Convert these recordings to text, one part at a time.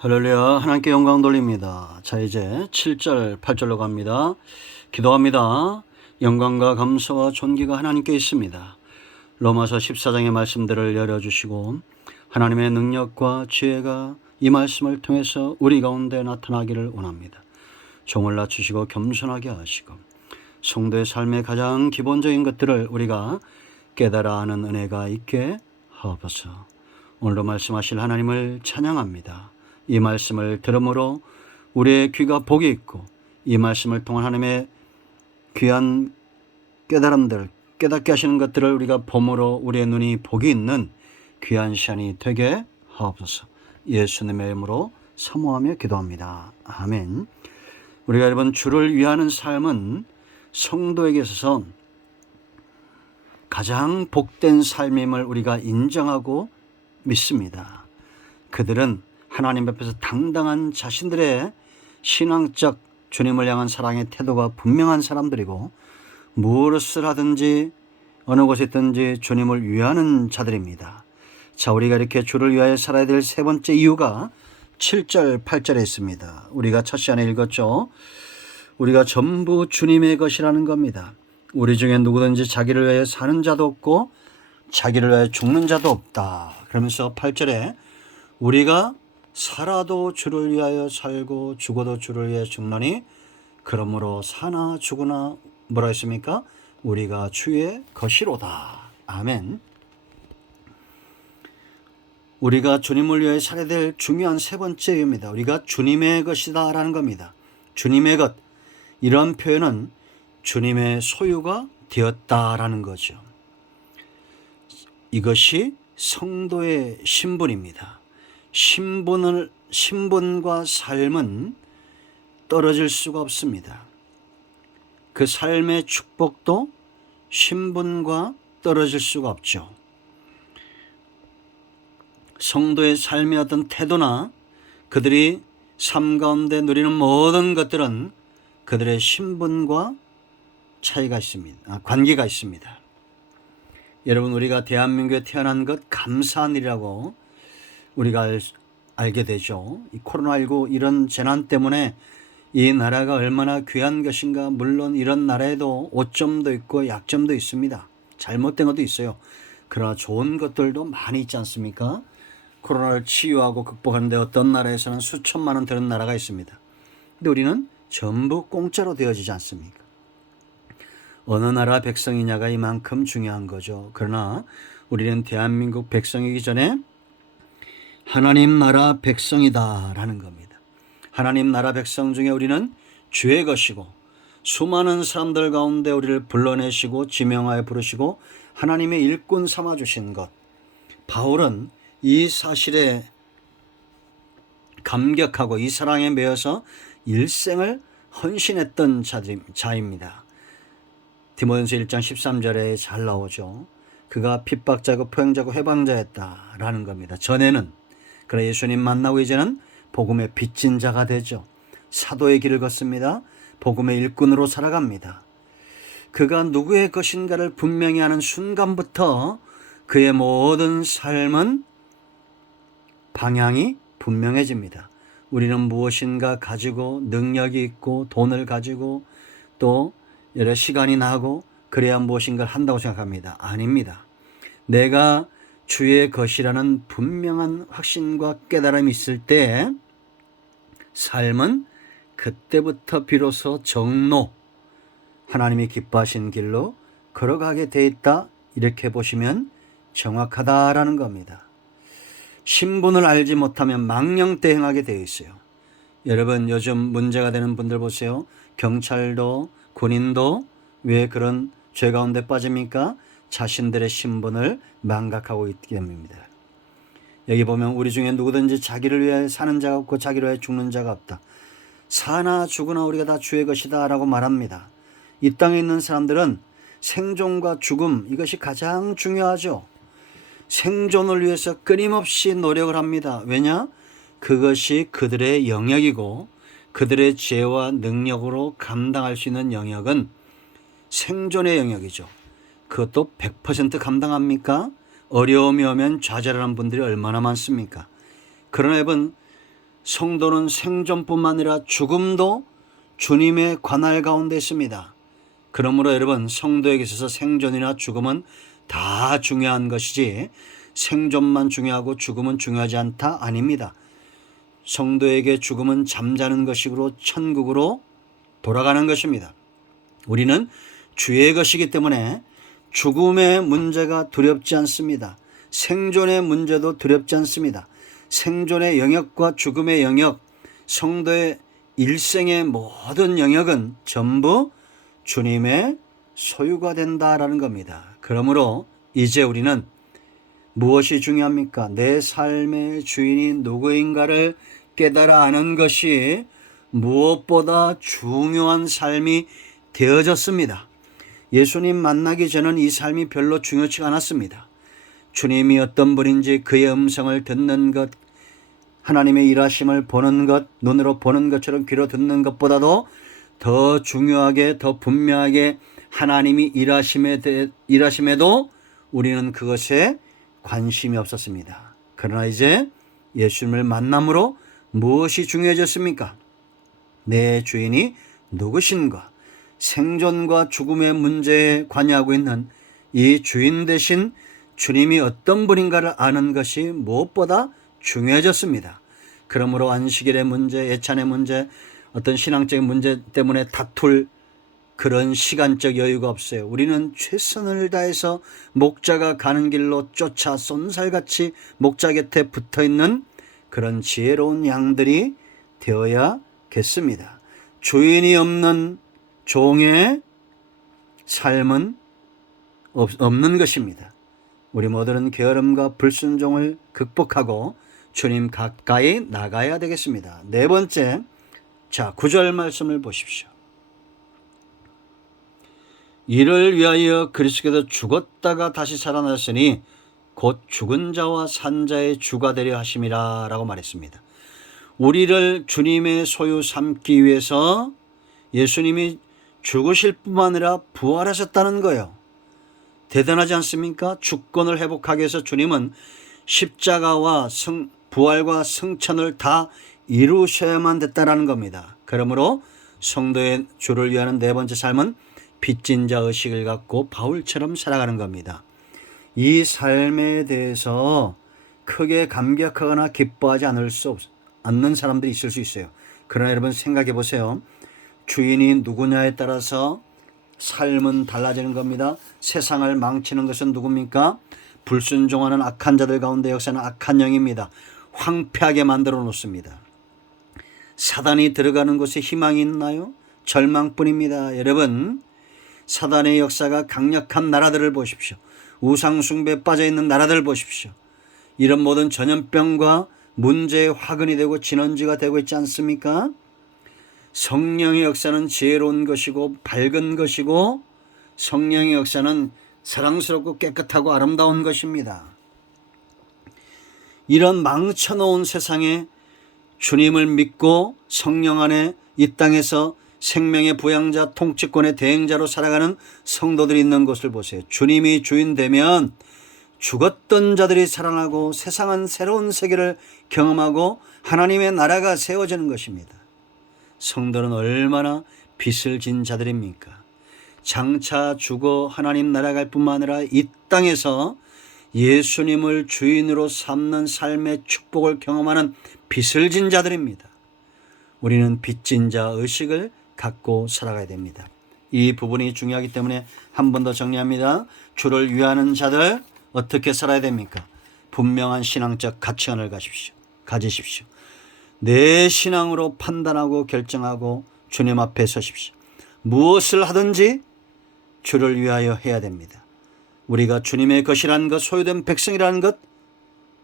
할렐루야, 하나님께 영광 돌립니다. 자, 이제 7절, 8절로 갑니다. 기도합니다. 영광과 감사와 존귀가 하나님께 있습니다. 로마서 14장의 말씀들을 열어주시고 하나님의 능력과 지혜가 이 말씀을 통해서 우리 가운데 나타나기를 원합니다. 종을 낮추시고 겸손하게 하시고 성도의 삶의 가장 기본적인 것들을 우리가 깨달아 아는 은혜가 있게 하옵소서. 오늘도 말씀하실 하나님을 찬양합니다. 이 말씀을 들음으로 우리의 귀가 복이 있고 이 말씀을 통한 하나님의 귀한 깨달음들, 깨닫게 하시는 것들을 우리가 봄으로 우리의 눈이 복이 있는 귀한 시간이 되게 하옵소서. 예수님의 이름으로 사모하며 기도합니다. 아멘. 우리가 여러분 주를 위하는 삶은 성도에게 있어서 가장 복된 삶임을 우리가 인정하고 믿습니다. 그들은 하나님 앞에서 당당한 자신들의 신앙적 주님을 향한 사랑의 태도가 분명한 사람들이고 무엇을 하든지 어느 곳에 있든지 주님을 위하는 자들입니다. 자, 우리가 이렇게 주를 위하여 살아야 될 세 번째 이유가 7절, 8절에 있습니다. 우리가 첫 시간에 읽었죠. 우리가 전부 주님의 것이라는 겁니다. 우리 중에 누구든지 자기를 위하여 사는 자도 없고 자기를 위하여 죽는 자도 없다. 그러면서 8절에 우리가 살아도 주를 위하여 살고 죽어도 주를 위하여 죽노니 그러므로 사나 죽으나 뭐라 했습니까? 우리가 주의 것이로다. 아멘. 우리가 주님을 위하여 살아야 될 중요한 세 번째 이유입니다. 우리가 주님의 것이다 라는 겁니다. 주님의 것, 이런 표현은 주님의 소유가 되었다라는 거죠. 이것이 성도의 신분입니다. 신분과 삶은 떨어질 수가 없습니다. 그 삶의 축복도 신분과 떨어질 수가 없죠. 성도의 삶의 어떤 태도나 그들이 삶 가운데 누리는 모든 것들은 그들의 신분과 차이가 있습니다. 관계가 있습니다. 여러분, 우리가 대한민국에 태어난 것 감사한 일이라고 우리가 알게 되죠. 이 코로나19 이런 재난 때문에 이 나라가 얼마나 귀한 것인가. 물론 이런 나라에도 오점도 있고 약점도 있습니다. 잘못된 것도 있어요. 그러나 좋은 것들도 많이 있지 않습니까? 코로나를 치유하고 극복하는데 어떤 나라에서는 수천만 원 드는 나라가 있습니다. 근데 우리는 전부 공짜로 되어지지 않습니까? 어느 나라 백성이냐가 이만큼 중요한 거죠. 그러나 우리는 대한민국 백성이기 전에 하나님 나라 백성이다라는 겁니다. 하나님 나라 백성 중에 우리는 주의 것이고 수많은 사람들 가운데 우리를 불러내시고 지명하여 부르시고 하나님의 일꾼 삼아주신 것. 바울은 이 사실에 감격하고 이 사랑에 매여서 일생을 헌신했던 자입니다. 디모데전서 1장 13절에 잘 나오죠. 그가 핍박자고 포용자고 회방자였다라는 겁니다. 전에는. 그러나 예수님 만나고 이제는 복음의 빚진 자가 되죠. 사도의 길을 걷습니다. 복음의 일꾼으로 살아갑니다. 그가 누구의 것인가를 분명히 하는 순간부터 그의 모든 삶은 방향이 분명해집니다. 우리는 무엇인가 가지고 능력이 있고 돈을 가지고 또 여러 시간이 나고 그래야 무엇인가를 한다고 생각합니다. 아닙니다. 내가 주의 것이라는 분명한 확신과 깨달음이 있을 때 삶은 그때부터 비로소 정로, 하나님이 기뻐하신 길로 걸어가게 돼 있다. 이렇게 보시면 정확하다라는 겁니다. 신분을 알지 못하면 망령대행하게 되어 있어요. 여러분, 요즘 문제가 되는 분들 보세요. 경찰도 군인도 왜 그런 죄 가운데 빠집니까? 자신들의 신분을 망각하고 있기 때문입니다. 여기 보면 우리 중에 누구든지 자기를 위해 사는 자가 없고 자기를 위해 죽는 자가 없다. 사나 죽으나 우리가 다 주의 것이다 라고 말합니다. 이 땅에 있는 사람들은 생존과 죽음, 이것이 가장 중요하죠. 생존을 위해서 끊임없이 노력을 합니다. 왜냐? 그것이 그들의 영역이고 그들의 죄와 능력으로 감당할 수 있는 영역은 생존의 영역이죠. 그것도 100% 감당합니까? 어려움이 오면 좌절하는 분들이 얼마나 많습니까? 그러나 여러분, 성도는 생존뿐만 아니라 죽음도 주님의 관할 가운데 있습니다. 그러므로 여러분, 성도에게 있어서 생존이나 죽음은 다 중요한 것이지 생존만 중요하고 죽음은 중요하지 않다? 아닙니다. 성도에게 죽음은 잠자는 것이고 천국으로 돌아가는 것입니다. 우리는 주의 것이기 때문에 죽음의 문제가 두렵지 않습니다. 생존의 문제도 두렵지 않습니다. 생존의 영역과 죽음의 영역, 성도의 일생의 모든 영역은 전부 주님의 소유가 된다라는 겁니다. 그러므로 이제 우리는 무엇이 중요합니까? 내 삶의 주인이 누구인가를 깨달아 아는 것이 무엇보다 중요한 삶이 되어졌습니다. 예수님 만나기 전은 이 삶이 별로 중요치 않았습니다. 주님이 어떤 분인지 그의 음성을 듣는 것, 하나님의 일하심을 보는 것, 눈으로 보는 것처럼 귀로 듣는 것보다도 더 중요하게, 더 분명하게 하나님이 일하심에도 우리는 그것에 관심이 없었습니다. 그러나 이제 예수님을 만남으로 무엇이 중요해졌습니까? 내 주인이 누구신가? 생존과 죽음의 문제에 관여하고 있는 이 주인 되신 주님이 어떤 분인가를 아는 것이 무엇보다 중요해졌습니다. 그러므로 안식일의 문제, 예찬의 문제, 어떤 신앙적인 문제 때문에 다툴 그런 시간적 여유가 없어요. 우리는 최선을 다해서 목자가 가는 길로 쫓아 쏜살같이 목자 곁에 붙어있는 그런 지혜로운 양들이 되어야겠습니다. 주인이 없는 종의 삶은 없는 것입니다. 우리 모두는 게으름과 불순종을 극복하고 주님 가까이 나가야 되겠습니다. 네 번째, 자, 9절 말씀을 보십시오. 이를 위하여 그리스도께서 죽었다가 다시 살아났으니 곧 죽은 자와 산 자의 주가 되려 하심이라 라고 말했습니다. 우리를 주님의 소유 삼기 위해서 예수님이 죽으실 뿐만 아니라 부활하셨다는 거예요. 대단하지 않습니까? 주권을 회복하기 위해서 주님은 십자가와 부활과 승천을 다 이루셔야만 됐다는 겁니다. 그러므로 성도의 주를 위하는 네 번째 삶은 빚진 자 의식을 갖고 바울처럼 살아가는 겁니다. 이 삶에 대해서 크게 감격하거나 기뻐하지 않는 사람들이 있을 수 있어요. 그러나 여러분 생각해 보세요. 주인이 누구냐에 따라서 삶은 달라지는 겁니다. 세상을 망치는 것은 누굽니까? 불순종하는 악한 자들 가운데 역사는 악한 영입니다. 황폐하게 만들어 놓습니다. 사단이 들어가는 곳에 희망이 있나요? 절망뿐입니다. 여러분, 사단의 역사가 강력한 나라들을 보십시오. 우상숭배에 빠져있는 나라들을 보십시오. 이런 모든 전염병과 문제의 화근이 되고 진원지가 되고 있지 않습니까? 성령의 역사는 지혜로운 것이고 밝은 것이고 성령의 역사는 사랑스럽고 깨끗하고 아름다운 것입니다. 이런 망쳐놓은 세상에 주님을 믿고 성령 안에 이 땅에서 생명의 부양자, 통치권의 대행자로 살아가는 성도들이 있는 곳을 보세요. 주님이 주인 되면 죽었던 자들이 살아나고 세상은 새로운 세계를 경험하고 하나님의 나라가 세워지는 것입니다. 성도는 얼마나 빚을 진 자들입니까? 장차 죽어 하나님 나라 갈 뿐만 아니라 이 땅에서 예수님을 주인으로 삼는 삶의 축복을 경험하는 빚을 진 자들입니다. 우리는 빚진 자 의식을 갖고 살아가야 됩니다. 이 부분이 중요하기 때문에 한 번 더 정리합니다. 주를 위하는 자들 어떻게 살아야 됩니까? 분명한 신앙적 가치관을 가지십시오. 내 신앙으로 판단하고 결정하고 주님 앞에 서십시오. 무엇을 하든지 주를 위하여 해야 됩니다. 우리가 주님의 것이라는 것, 소유된 백성이라는 것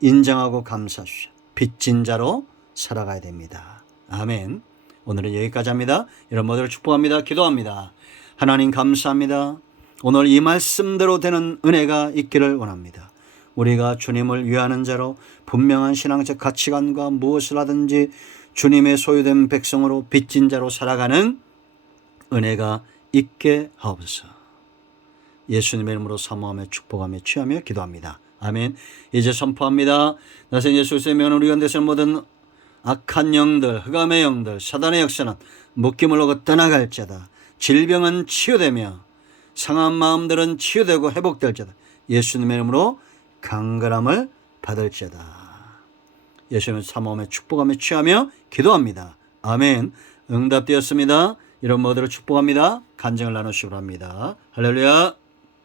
인정하고 감사하십시오. 빚진 자로 살아가야 됩니다. 아멘. 오늘은 여기까지 합니다. 여러분 모두를 축복합니다. 기도합니다. 하나님 감사합니다. 오늘 이 말씀대로 되는 은혜가 있기를 원합니다. 우리가 주님을 위하는 자로 분명한 신앙적 가치관과 무엇을 하든지 주님의 소유된 백성으로 빚진 자로 살아가는 은혜가 있게 하옵소서. 예수님의 이름으로 사모하며 축복하며 취하며 기도합니다. 아멘. 이제 선포합니다. 나선 예수 그리스도의 명은 우리 가운데서 모든 악한 영들, 흑암의 영들, 사단의 역사는 묶임을 오고 떠나갈지어다. 질병은 치유되며 상한 마음들은 치유되고 회복될지어다. 예수님의 이름으로 강건함을 받을지어다. 예수님의 사모함에 축복함에 취하며 기도합니다. 아멘. 응답되었습니다. 이런 모두를 축복합니다. 간증을 나누시기 바랍니다. 할렐루야.